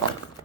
Oh.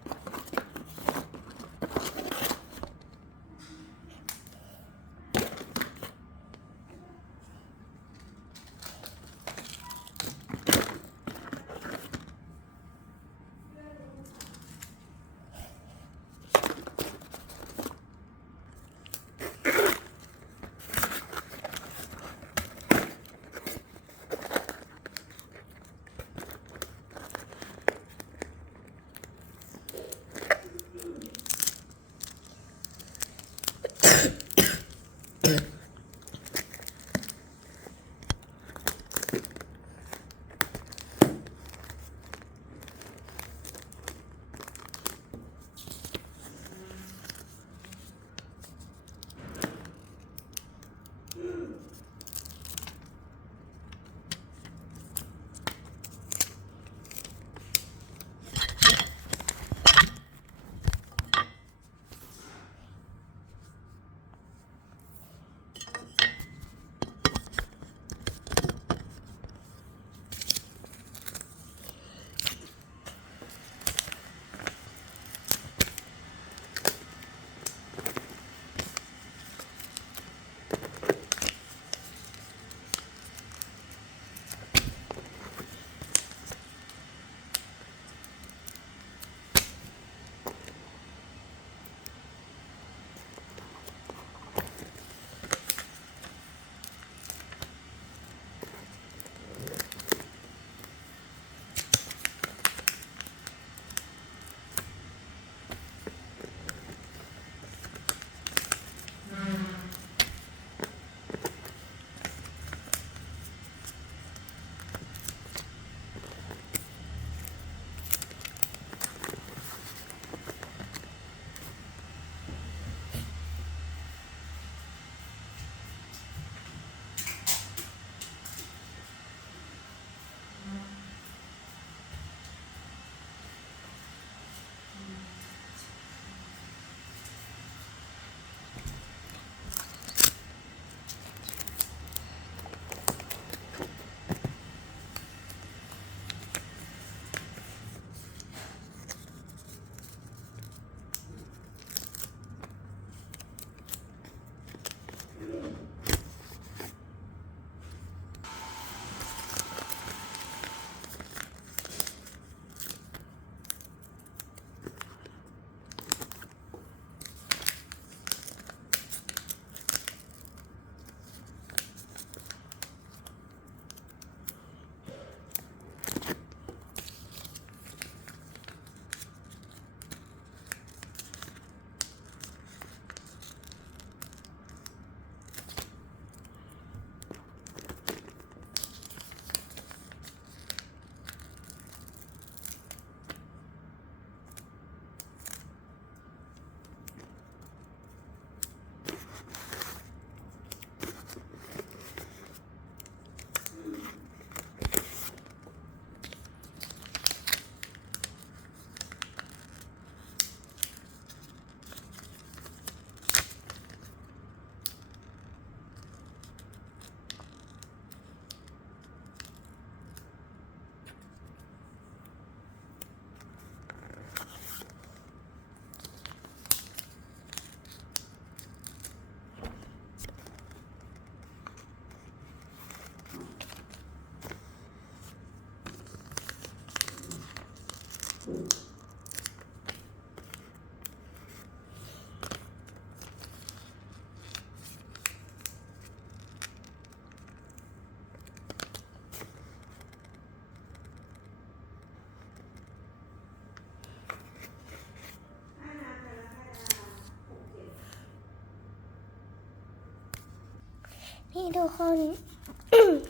นี่ทุกคน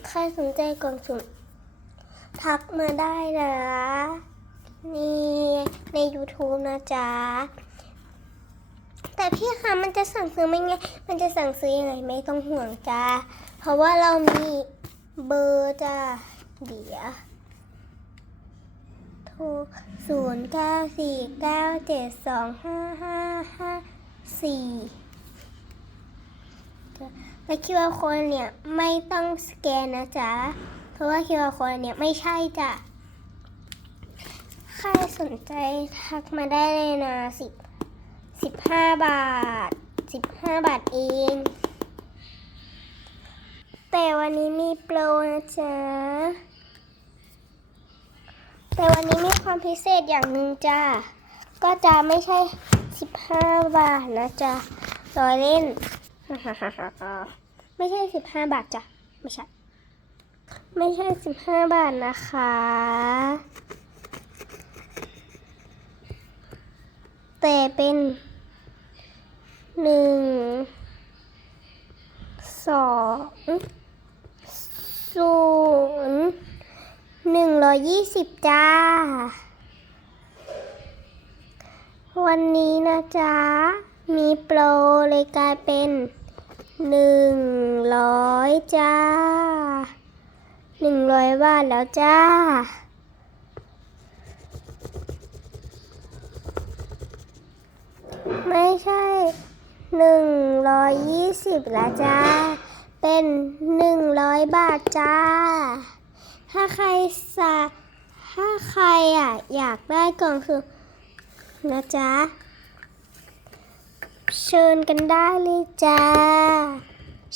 ใครสนใจกล่องสุ่มทักมาได้นะนี่ใน YouTube นะจ๊ะ แต่พี่คะมันจะสั่งซื้อไม่ไง มันจะสั่งซื้อยังไงไม่ต้องห่วงจ้า เพราะว่าเรามีเบอร์จ้า เดี๋ยวโทรศูนย์เก้าสี่เก้าเจ็ดสองห้าห้าห้าสี่ และคิวอาโค้ดเนี่ยไม่ต้องสแกนนะจ๊ะ เพราะว่าคิวอาโค้ดเนี่ยไม่ใช่จ้ะใคใครสนใจทักมาได้เลยนะสิบสิบห้าบาทสิบห้าบาทเอง แต่วันนี้มีโปรนะจ๊ะ แต่วันนี้มีความพิเศษอย่างหนึ่งจ้าก็จะไม่ใช่15บาทนะจ๊ะรอเล่น ไม่ใช่15บห้าบาทจ้ะ ไม่ใช่ ไม่ใช่15บห้าบาทนะคะ แต่เป็นหนึ่งสองศูนย์หนึ่งร้อยยี่สิบจ้า วันนี้นะจ๊ะ กลายเป็นหนึ่งร้อยจ้าหนึ่งร้อยบาทแล้วจ้า ไม่ใช่หนึ่งร้อยยี่สิบล้วจ้า เป็นหนึ่งร้อยบาทจ้า ถ้าใครสะถ้าใครอะอยากได้กล่องคือนะจ๊ะ เชิญกันได้เลยจ้า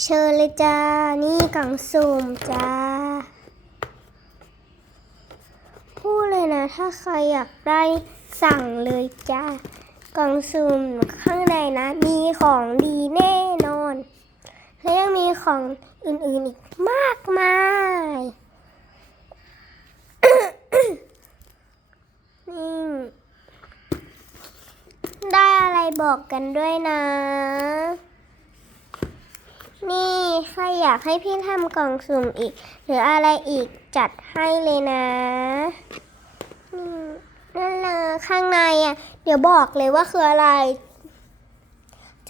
เชิญเลยจ้า นี่กล่องสุ่มจ้า พูดเลยนะ ถ้าใครอยากได้สั่งเลยจ้า กล่องสุ่มข้างในนะ มีของดีแน่นอน และยังมีของอื่นๆอีกมากมายนี่ บอกกันด้วยนะ นี่ใครอยากให้พี่ทำกล่องสุ่มอีก หรืออะไรอีกจัดให้เลยนะนี่นั่นนะข้างในอะ เดี๋ยวบอกเลยว่าคืออะไร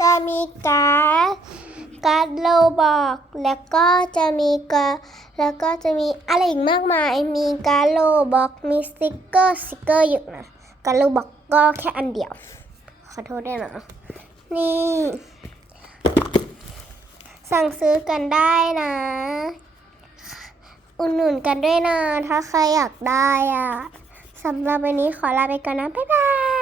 จะมีการ์ดการ์ดโลบอก แล้วก็จะมีการ์ดแล้วก็จะมีอะไรอีกมากมาย มีการ์ดโลบอก มีสติกเกอร์สติกเกอร์อยู่นะการ์ดโลบอกก็แค่อันเดียว ขอโทษด้วยนะนี่ สั่งซื้อกันได้นะ อุ่นหนุนกันด้วยนะ ถ้าใครอยากได้อะสำหรับวันนี้ขอลาไปก่อนนะ บ๊ายบาย